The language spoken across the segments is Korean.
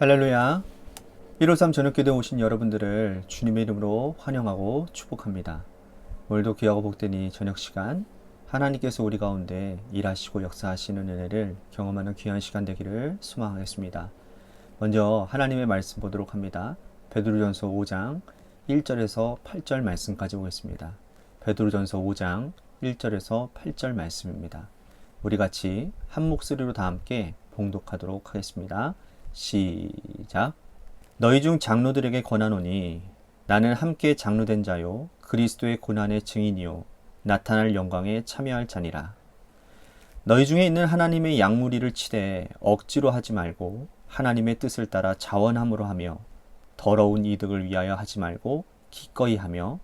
할렐루야. 153 저녁기도에 오신 여러분들을 주님의 이름으로 환영하고 축복합니다. 오늘도 귀하고 복된 이 저녁 시간, 하나님께서 우리 가운데 일하시고 역사하시는 은혜를 경험하는 귀한 시간 되기를 소망하겠습니다. 먼저 하나님의 말씀 보도록 합니다. 베드로전서 5장 1절에서 8절 말씀까지 보겠습니다. 베드로전서 5장 1절에서 8절 말씀입니다. 우리 같이 한 목소리로 다 함께 봉독하도록 하겠습니다. 시작. 너희 중 장로들에게 권하노니 나는 함께 장로된 자요 그리스도의 고난의 증인이요 나타날 영광에 참여할 자니라. 너희 중에 있는 하나님의 양무리를 치되 억지로 하지 말고 하나님의 뜻을 따라 자원함으로 하며 더러운 이득을 위하여 하지 말고 기꺼이 하며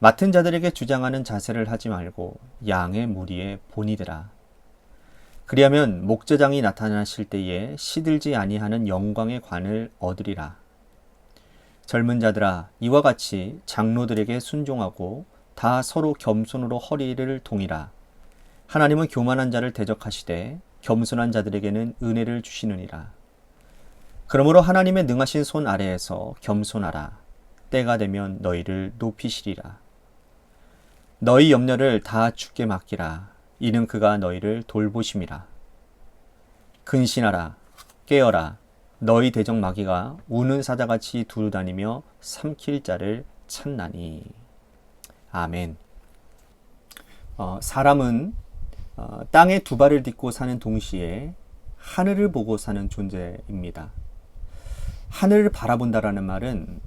맡은 자들에게 주장하는 자세를 하지 말고 양의 무리의 본이 되라. 그리하면 목자장이 나타나실 때에 시들지 아니하는 영광의 관을 얻으리라. 젊은 자들아, 이와 같이 장로들에게 순종하고 다 서로 겸손으로 허리를 동이라. 하나님은 교만한 자를 대적하시되 겸손한 자들에게는 은혜를 주시느니라. 그러므로 하나님의 능하신 손 아래에서 겸손하라. 때가 되면 너희를 높이시리라. 너희 염려를 다 주께 맡기라. 이는 그가 너희를 돌보심이라. 근신하라. 깨어라. 너희 대적 마귀가 우는 사자같이 두루다니며 삼킬 자를 찾나니. 아멘. 사람은 땅에 두 발을 딛고 사는 동시에 하늘을 보고 사는 존재입니다. 하늘을 바라본다라는 말은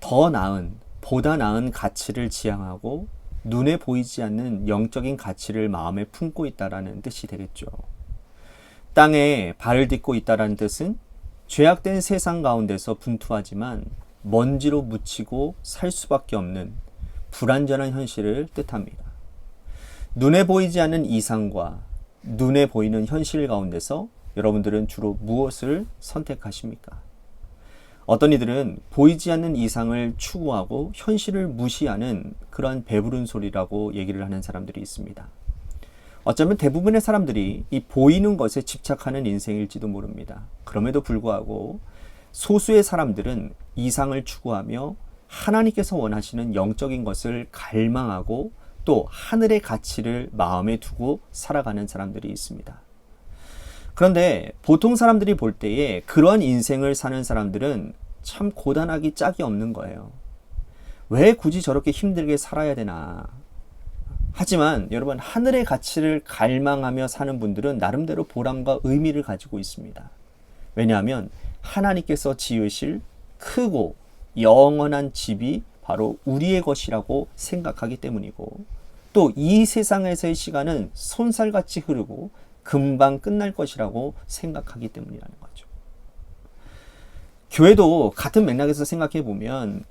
더 나은, 보다 나은 가치를 지향하고 눈에 보이지 않는 영적인 가치를 마음에 품고 있다라는 뜻이 되겠죠. 땅에 발을 딛고 있다라는 뜻은 죄악된 세상 가운데서 분투하지만 먼지로 묻히고 살 수밖에 없는 불완전한 현실을 뜻합니다. 눈에 보이지 않는 이상과 눈에 보이는 현실 가운데서 여러분들은 주로 무엇을 선택하십니까? 어떤 이들은 보이지 않는 이상을 추구하고 현실을 무시하는 그러한 배부른 소리라고 얘기를 하는 사람들이 있습니다. 어쩌면 대부분의 사람들이 이 보이는 것에 집착하는 인생일지도 모릅니다. 그럼에도 불구하고 소수의 사람들은 이상을 추구하며 하나님께서 원하시는 영적인 것을 갈망하고 또 하늘의 가치를 마음에 두고 살아가는 사람들이 있습니다. 그런데 보통 사람들이 볼 때에 그러한 인생을 사는 사람들은 참 고단하기 짝이 없는 거예요. 왜 굳이 저렇게 힘들게 살아야 되나? 하지만 여러분, 하늘의 가치를 갈망하며 사는 분들은 나름대로 보람과 의미를 가지고 있습니다. 왜냐하면 하나님께서 지으실 크고 영원한 집이 바로 우리의 것이라고 생각하기 때문이고, 또 이 세상에서의 시간은 손살같이 흐르고 금방 끝날 것이라고 생각하기 때문이라는 거죠. 교회도 같은 맥락에서 생각해 보면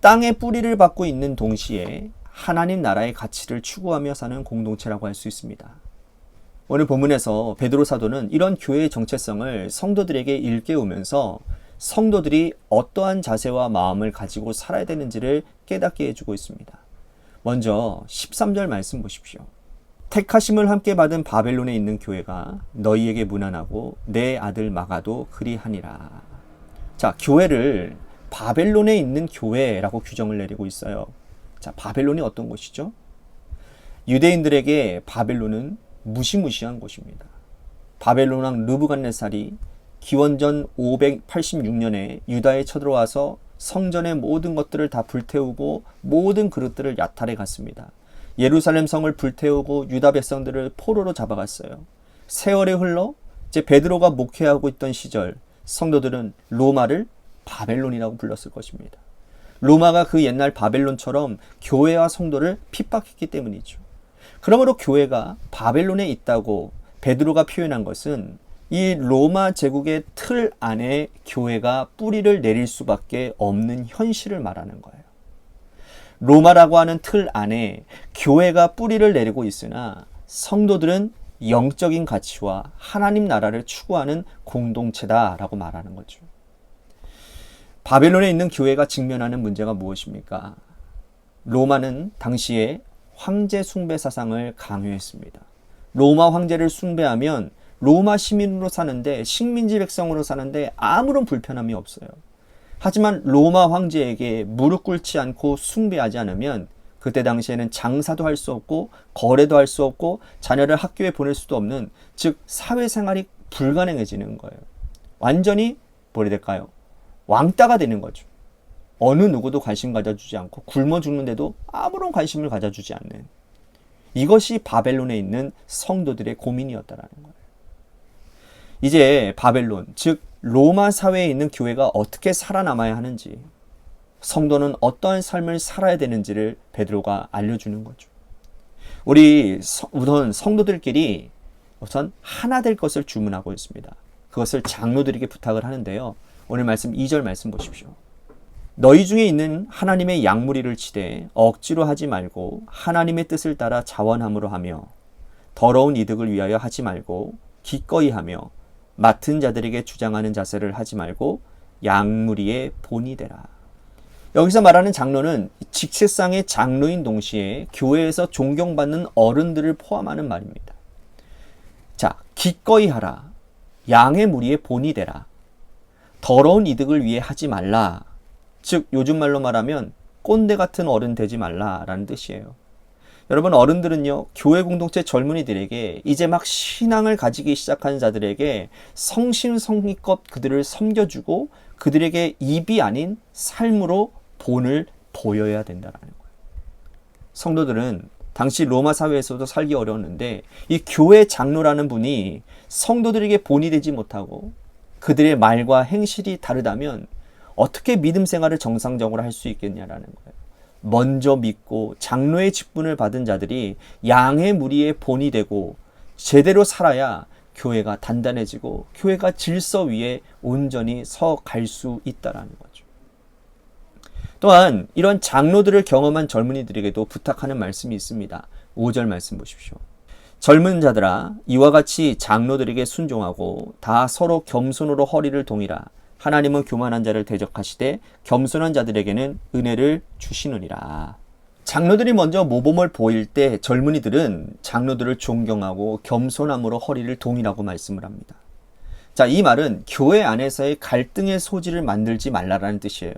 땅에 뿌리를 받고 있는 동시에 하나님 나라의 가치를 추구하며 사는 공동체라고 할 수 있습니다. 오늘 본문에서 베드로 사도는 이런 교회의 정체성을 성도들에게 일깨우면서 성도들이 어떠한 자세와 마음을 가지고 살아야 되는지를 깨닫게 해주고 있습니다. 먼저 13절 말씀 보십시오. 택하심을 함께 받은 바벨론에 있는 교회가 너희에게 문안하고 내 아들 마가도 그리하니라. 자, 교회를 바벨론에 있는 교회라고 규정을 내리고 있어요. 자, 바벨론이 어떤 곳이죠? 유대인들에게 바벨론은 무시무시한 곳입니다. 바벨론 왕 느부갓네살이 기원전 586년에 유다에 쳐들어와서 성전의 모든 것들을 다 불태우고 모든 그릇들을 야탈해 갔습니다. 예루살렘 성을 불태우고 유다 백성들을 포로로 잡아갔어요. 세월이 흘러 이제 베드로가 목회하고 있던 시절 성도들은 로마를 바벨론이라고 불렀을 것입니다. 로마가 그 옛날 바벨론처럼 교회와 성도를 핍박했기 때문이죠. 그러므로 교회가 바벨론에 있다고 베드로가 표현한 것은 이 로마 제국의 틀 안에 교회가 뿌리를 내릴 수밖에 없는 현실을 말하는 거예요. 로마라고 하는 틀 안에 교회가 뿌리를 내리고 있으나 성도들은 영적인 가치와 하나님 나라를 추구하는 공동체다라고 말하는 거죠. 바벨론에 있는 교회가 직면하는 문제가 무엇입니까? 로마는 당시에 황제 숭배 사상을 강요했습니다. 로마 황제를 숭배하면 로마 시민으로 사는데, 식민지 백성으로 사는데 아무런 불편함이 없어요. 하지만 로마 황제에게 무릎 꿇지 않고 숭배하지 않으면 그때 당시에는 장사도 할 수 없고 거래도 할 수 없고 자녀를 학교에 보낼 수도 없는, 즉 사회생활이 불가능해지는 거예요. 완전히 뭐라 해야 될까요? 왕따가 되는 거죠. 어느 누구도 관심 가져주지 않고 굶어 죽는데도 아무런 관심을 가져주지 않는, 이것이 바벨론에 있는 성도들의 고민이었다라는 거예요. 이제 바벨론, 즉 로마 사회에 있는 교회가 어떻게 살아남아야 하는지, 성도는 어떠한 삶을 살아야 되는지를 베드로가 알려주는 거죠. 우리 우선 성도들끼리 우선 하나 될 것을 주문하고 있습니다. 그것을 장로들에게 부탁을 하는데요. 오늘 말씀 2절 말씀 보십시오. 너희 중에 있는 하나님의 양무리를 치되 억지로 하지 말고 하나님의 뜻을 따라 자원함으로 하며 더러운 이득을 위하여 하지 말고 기꺼이 하며 맡은 자들에게 주장하는 자세를 하지 말고 양무리의 본이 되라. 여기서 말하는 장로는 직책상의 장로인 동시에 교회에서 존경받는 어른들을 포함하는 말입니다. 자, 기꺼이 하라. 양의 무리의 본이 되라. 더러운 이득을 위해 하지 말라. 즉 요즘 말로 말하면 꼰대 같은 어른 되지 말라라는 뜻이에요. 여러분, 어른들은요, 교회 공동체 젊은이들에게, 이제 막 신앙을 가지기 시작하는 자들에게 성심성의껏 그들을 섬겨주고 그들에게 입이 아닌 삶으로 본을 보여야 된다는 거예요. 성도들은 당시 로마 사회에서도 살기 어려웠는데 이 교회 장로라는 분이 성도들에게 본이 되지 못하고 그들의 말과 행실이 다르다면 어떻게 믿음 생활을 정상적으로 할 수 있겠냐라는 거예요. 먼저 믿고 장로의 직분을 받은 자들이 양의 무리의 본이 되고 제대로 살아야 교회가 단단해지고 교회가 질서 위에 온전히 서 갈 수 있다라는 거죠. 또한 이런 장로들을 경험한 젊은이들에게도 부탁하는 말씀이 있습니다. 5절 말씀 보십시오. 젊은 자들아, 이와 같이 장로들에게 순종하고 다 서로 겸손으로 허리를 동이라. 하나님은 교만한 자를 대적하시되 겸손한 자들에게는 은혜를 주시느니라. 장로들이 먼저 모범을 보일 때 젊은이들은 장로들을 존경하고 겸손함으로 허리를 동이라고 말씀을 합니다. 자, 이 말은 교회 안에서의 갈등의 소지를 만들지 말라라는 뜻이에요.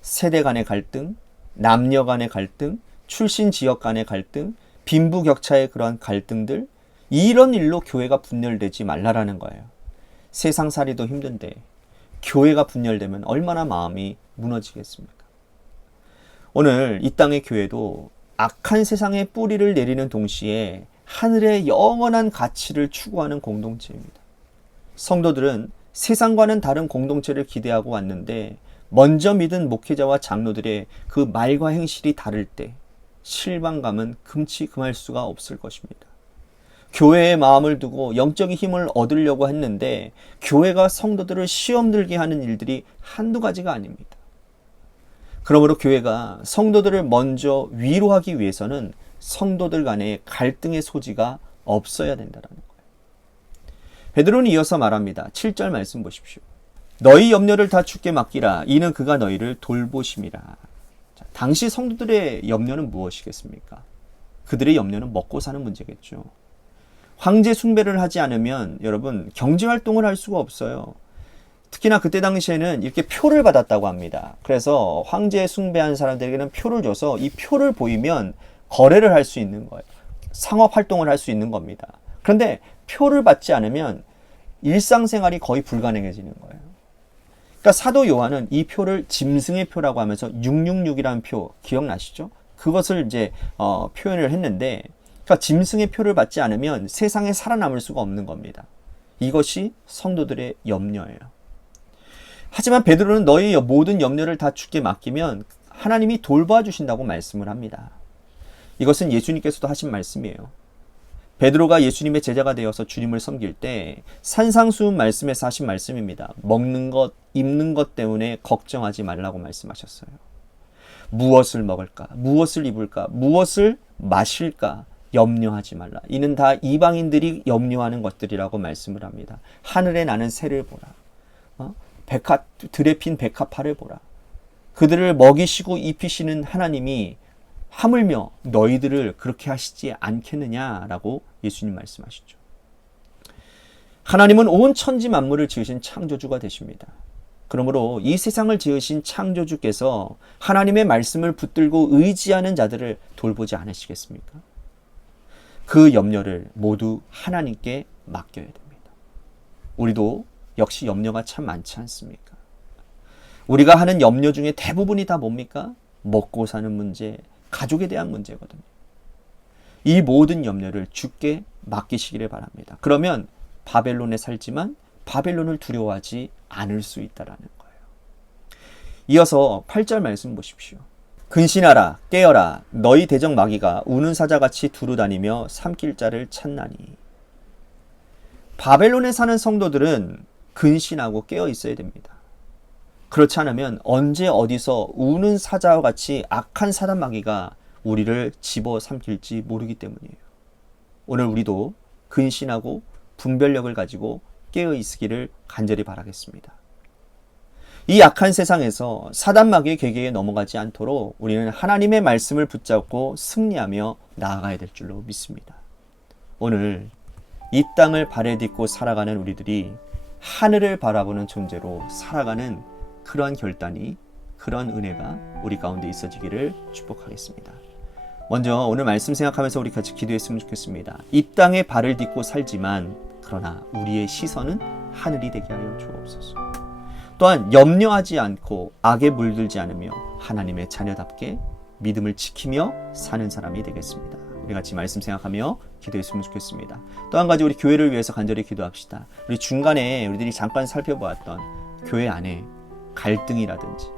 세대 간의 갈등, 남녀 간의 갈등, 출신 지역 간의 갈등, 빈부격차의 그러한 갈등들, 이런 일로 교회가 분열되지 말라라는 거예요. 세상살이도 힘든데 교회가 분열되면 얼마나 마음이 무너지겠습니까? 오늘 이 땅의 교회도 악한 세상에 뿌리를 내리는 동시에 하늘의 영원한 가치를 추구하는 공동체입니다. 성도들은 세상과는 다른 공동체를 기대하고 왔는데 먼저 믿은 목회자와 장로들의 그 말과 행실이 다를 때 실망감은 금치 금할 수가 없을 것입니다. 교회에 마음을 두고 영적인 힘을 얻으려고 했는데 교회가 성도들을 시험 들게 하는 일들이 한두 가지가 아닙니다. 그러므로 교회가 성도들을 먼저 위로하기 위해서는 성도들 간의 갈등의 소지가 없어야 된다는 거예요. 베드로는 이어서 말합니다. 7절 말씀 보십시오. 너희 염려를 다 주께 맡기라. 이는 그가 너희를 돌보심이라. 자, 당시 성도들의 염려는 무엇이겠습니까? 그들의 염려는 먹고 사는 문제겠죠. 황제 숭배를 하지 않으면 여러분 경제활동을 할 수가 없어요. 특히나 그때 당시에는 이렇게 표를 받았다고 합니다. 그래서 황제 숭배한 사람들에게는 표를 줘서 이 표를 보이면 거래를 할 수 있는 거예요. 상업활동을 할 수 있는 겁니다. 그런데 표를 받지 않으면 일상생활이 거의 불가능해지는 거예요. 그러니까 사도 요한은 이 표를 짐승의 표라고 하면서 666이라는 표 기억나시죠? 그것을 이제 표현을 했는데, 그러니까 짐승의 표를 받지 않으면 세상에 살아남을 수가 없는 겁니다. 이것이 성도들의 염려예요. 하지만 베드로는 너희 모든 염려를 다 주께 맡기면 하나님이 돌봐 주신다고 말씀을 합니다. 이것은 예수님께서도 하신 말씀이에요. 베드로가 예수님의 제자가 되어서 주님을 섬길 때 산상수훈 말씀에서 하신 말씀입니다. 먹는 것, 입는 것 때문에 걱정하지 말라고 말씀하셨어요. 무엇을 먹을까? 무엇을 입을까? 무엇을 마실까? 염려하지 말라. 이는 다 이방인들이 염려하는 것들이라고 말씀을 합니다. 하늘에 나는 새를 보라. 들에 핀 백합화를 보라. 그들을 먹이시고 입히시는 하나님이 하물며 너희들을 그렇게 하시지 않겠느냐라고 예수님 말씀하시죠. 하나님은 온 천지 만물을 지으신 창조주가 되십니다. 그러므로 이 세상을 지으신 창조주께서 하나님의 말씀을 붙들고 의지하는 자들을 돌보지 않으시겠습니까? 그 염려를 모두 하나님께 맡겨야 됩니다. 우리도 역시 염려가 참 많지 않습니까? 우리가 하는 염려 중에 대부분이 다 뭡니까? 먹고 사는 문제, 가족에 대한 문제거든요. 이 모든 염려를 주께 맡기시기를 바랍니다. 그러면 바벨론에 살지만 바벨론을 두려워하지 않을 수 있다라는 거예요. 이어서 8절 말씀 보십시오. 근신하라, 깨어라, 너희 대적 마귀가 우는 사자같이 두루다니며 삼킬 자를 찾나니. 바벨론에 사는 성도들은 근신하고 깨어 있어야 됩니다. 그렇지 않으면 언제 어디서 우는 사자와 같이 악한 사단 마귀가 우리를 집어삼킬지 모르기 때문이에요. 오늘 우리도 근신하고 분별력을 가지고 깨어 있기를 간절히 바라겠습니다. 이 악한 세상에서 사단 마귀의 계계에 넘어가지 않도록 우리는 하나님의 말씀을 붙잡고 승리하며 나아가야 될 줄로 믿습니다. 오늘 이 땅을 발에 딛고 살아가는 우리들이 하늘을 바라보는 존재로 살아가는 그러한 결단이, 그런 은혜가 우리 가운데 있어지기를 축복하겠습니다. 먼저 오늘 말씀 생각하면서 우리 같이 기도했으면 좋겠습니다. 이 땅에 발을 딛고 살지만 그러나 우리의 시선은 하늘이 되게 하여 주옵소서. 또한 염려하지 않고 악에 물들지 않으며 하나님의 자녀답게 믿음을 지키며 사는 사람이 되겠습니다. 우리 같이 말씀 생각하며 기도했으면 좋겠습니다. 또 한 가지 우리 교회를 위해서 간절히 기도합시다. 우리 중간에 우리들이 잠깐 살펴보았던 교회 안에 갈등이라든지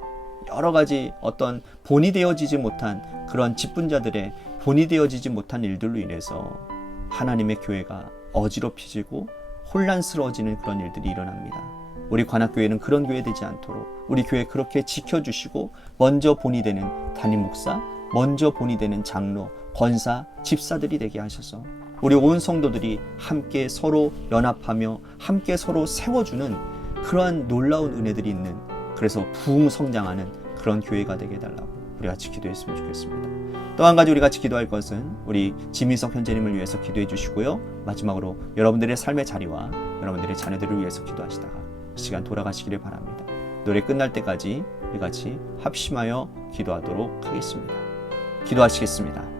여러 가지 어떤 본이 되어지지 못한 그런 직분자들의 본이 되어지지 못한 일들로 인해서 하나님의 교회가 어지럽혀지고 혼란스러워지는 그런 일들이 일어납니다. 우리 관악교회는 그런 교회 되지 않도록 우리 교회 그렇게 지켜주시고 먼저 본이 되는 담임 목사, 먼저 본이 되는 장로, 권사, 집사들이 되게 하셔서 우리 온 성도들이 함께 서로 연합하며 함께 서로 세워주는 그러한 놀라운 은혜들이 있는, 그래서 부흥 성장하는 그런 교회가 되게 해달라고 우리 같이 기도했으면 좋겠습니다. 또 한 가지 우리 같이 기도할 것은 우리 지민석 현재님을 위해서 기도해 주시고요. 마지막으로 여러분들의 삶의 자리와 여러분들의 자녀들을 위해서 기도하시다가 시간 돌아가시기를 바랍니다. 노래 끝날 때까지 우리 같이 합심하여 기도하도록 하겠습니다. 기도하시겠습니다.